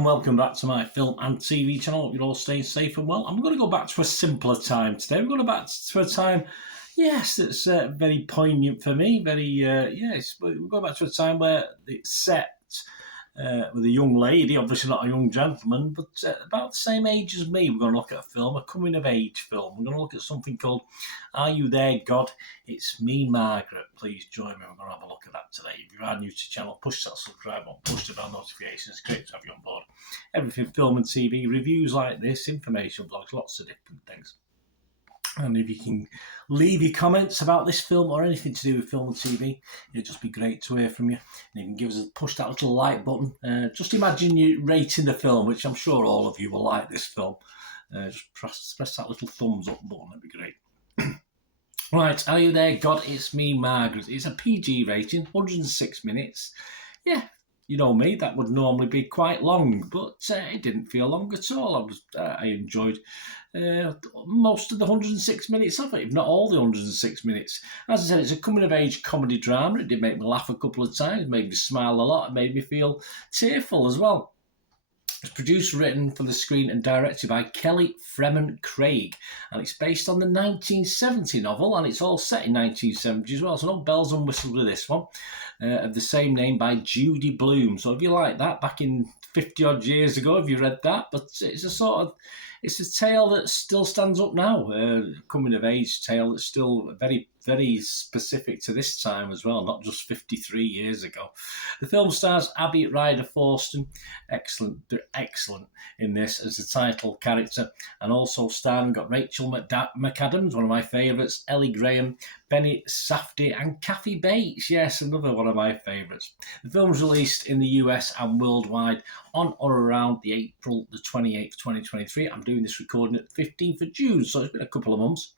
Welcome back to my film and TV channel. Hope you're all staying safe and well. I'm going to go back to a simpler time today. We're going back to a time, yes, that's very poignant for me. We'll go back to a time where it's set with a young lady, obviously not a young gentleman, but about the same age as me. We're going to look at a film, a coming-of-age film. We're going to look at something called Are You There, God? It's Me, Margaret. Please join me. We're going to have a look at that today. If you are new to the channel, push that subscribe button, push the bell notifications. It's great to have you on board. Everything film and TV, reviews like this, information blogs, lots of different things. And if you can leave your comments about this film or anything to do with film and TV, it'd just be great to hear from you. And you can give us push that little like button. Just imagine you rating the film, which I'm sure all of you will like this film. Just press that little thumbs up button. That'd be great. Right, Are You There, God? It's Me, Margaret. It's a PG rating, 106 minutes. Yeah, you know me, that would normally be quite long, but it didn't feel long at all. I enjoyed most of the 106 minutes of it, if not all the 106 minutes. As I said, it's a coming-of-age comedy drama. It did make me laugh a couple of times, made me smile a lot, it made me feel tearful as well. It's produced, written for the screen and directed by Kelly Fremon Craig, and it's based on the 1970 novel, and it's all set in 1970 as well, so no bells and whistles with this one, of the same name by Judy Blume. So if you like that, back in 50 odd years ago, have you read that? But it's a tale that still stands up now, coming of age tale that's still very, very specific to this time as well, not just 53 years ago. The film stars Abby Ryder Forston, excellent in this as the title character, and also starring got Rachel McAdams, one of my favourites, Ellie Graham, Benny Safdie, and Kathy Bates, yes, another one of my favourites. The film was released in the US and worldwide on or around the April the 28th, 2023. I'm doing this recording at the 15th of June, so it's been a couple of months.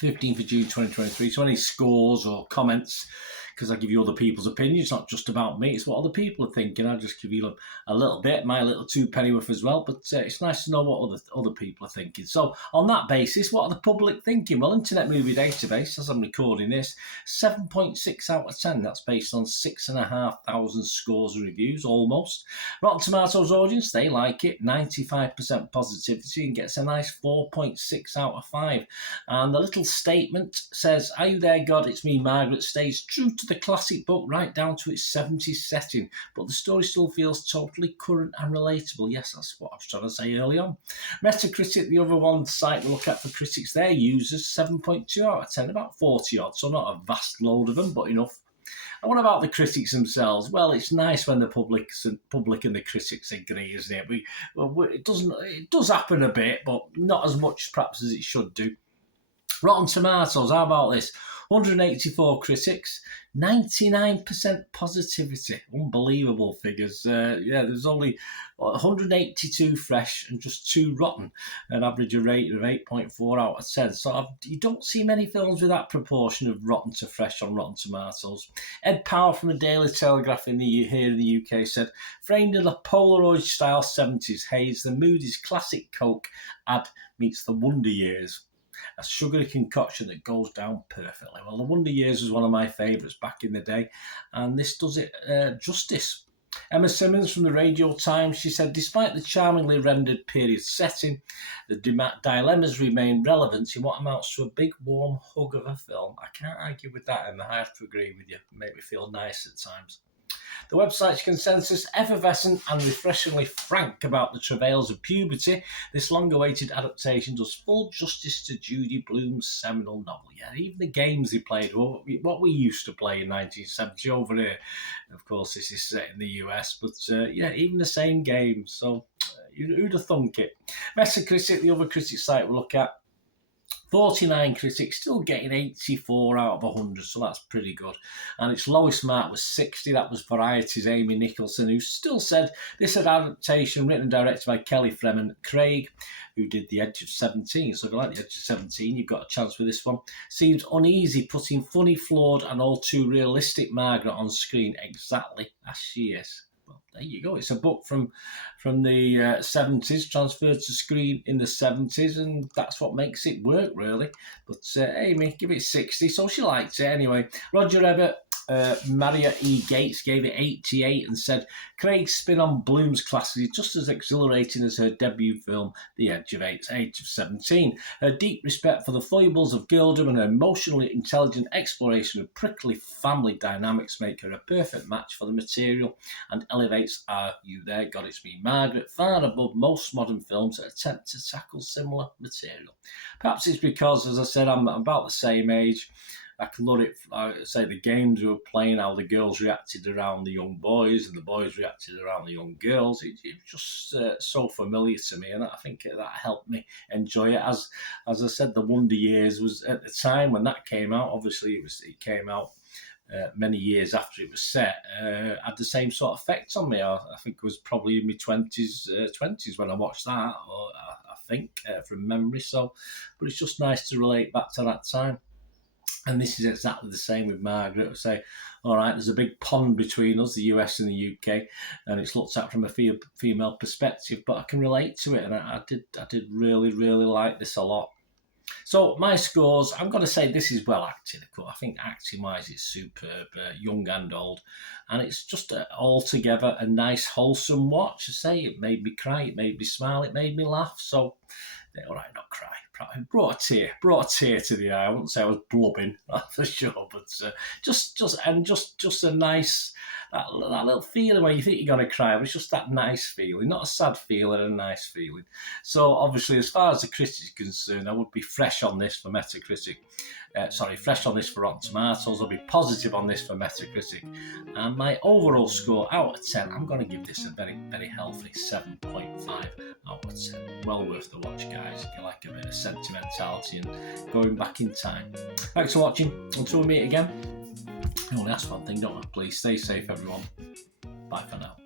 15th of June 2023. So any scores or comments, because I give you other people's opinions, not just about me, it's what other people are thinking. I just give you a little bit, my little two pennyworth as well, but it's nice to know what other people are thinking. So on that basis, what are the public thinking? Well, Internet Movie Database, as I'm recording this, 7.6 out of 10. That's based on 6,500 scores and reviews, almost. Rotten Tomatoes audience, they like it, 95% positivity, and gets a nice 4.6 out of 5. And the little statement says, Are You There, God? It's Me, Margaret, stays true to the classic book right down to its 70s setting, but the story still feels totally current and relatable. Yes, that's what I was trying to say early on. Metacritic, the other one site we look at for critics, their users, 7.2 out of 10, about 40 odd, so not a vast load of them, but enough. And what about the critics themselves? Well, it's nice when the public and the critics agree, isn't it? It does happen a bit, but not as much perhaps as it should do. Rotten Tomatoes, how about this? 184 critics, 99% positivity. Unbelievable figures. There's only 182 fresh and just 2 rotten, an average rating of 8.4 out of 10. So you don't see many films with that proportion of rotten to fresh on Rotten Tomatoes. Ed Power from the Daily Telegraph here in the UK said, framed in a Polaroid-style 70s haze, the Moody's classic Coke ad meets the Wonder Years. A sugary concoction that goes down perfectly. Well, the Wonder Years was one of my favourites back in the day, and this does it justice. Emma Simmons from the Radio Times, she said, despite the charmingly rendered period setting, the dilemmas remain relevant in what amounts to a big warm hug of a film. I can't argue with that, Emma. I have to agree with you. It made me feel nice at times. The website's consensus, effervescent and refreshingly frank about the travails of puberty, this long-awaited adaptation does full justice to Judy Blume's seminal novel. Yeah, even the games they played, what we used to play in 1970 over here. Of course, this is set in the US, but even the same games. So who'd have thunk it? Metacritic, the other critic site we'll look at, 49 critics, still getting 84 out of 100, so that's pretty good. And its lowest mark was 60. That was Variety's Amy Nicholson, who still said this is an adaptation written and directed by Kelly Fremont Craig, who did The Edge of 17. So if you like The Edge of 17, you've got a chance with this one. Seems uneasy putting funny, flawed and all too realistic Margaret on screen exactly as she is. Well, there you go. It's a book from the 70s, transferred to screen in the 70s, and that's what makes it work, really. But Amy, give it 60, so she liked it anyway. Roger Ebert, Maria E. Gates gave it 88 and said Craig's spin on Bloom's classic is just as exhilarating as her debut film, The Edge of 17. Her deep respect for the foibles of girldom and her emotionally intelligent exploration of prickly family dynamics make her a perfect match for the material and elevates Are You There, God It's Me, Margaret far above most modern films that attempt to tackle similar material. Perhaps it's because, as I said, I'm about the same age. I can look at, say, the games we were playing, how the girls reacted around the young boys and the boys reacted around the young girls. It was just so familiar to me, and I think that helped me enjoy it. As I said, the Wonder Years was at the time when that came out. Obviously, it came out many years after it was set. Had the same sort of effect on me. I think it was probably in my 20s when I watched that, or I think from memory. So, but it's just nice to relate back to that time. And this is exactly the same with Margaret. I say, all right, there's a big pond between us, the US and the UK, and it's looked at from a female perspective, but I can relate to it, and I did really, really like this a lot. So my scores, I'm going to say this is well acted. I think acting-wise it's superb, young and old, and it's just altogether a nice, wholesome watch. I say it made me cry, it made me smile, it made me laugh. So, all right, not cry. Brought a tear to the eye. I wouldn't say I was blubbing, for sure, but just a nice that little feeling where you think you're gonna cry, but it's just that nice feeling, not a sad feeling, a nice feeling. So obviously, as far as the critic is concerned, I would be fresh on this for Metacritic. Fresh on this for Rotten Tomatoes. I'll be positive on this for Metacritic, and my overall score out of 10, I'm going to give this a very, very healthy 7.5 out of 10. Well worth the watch, guys, if you like a bit of sentimentality and going back in time. Thanks for watching. Until we meet again, I only ask one thing, don't I? Please stay safe, everyone. Bye for now.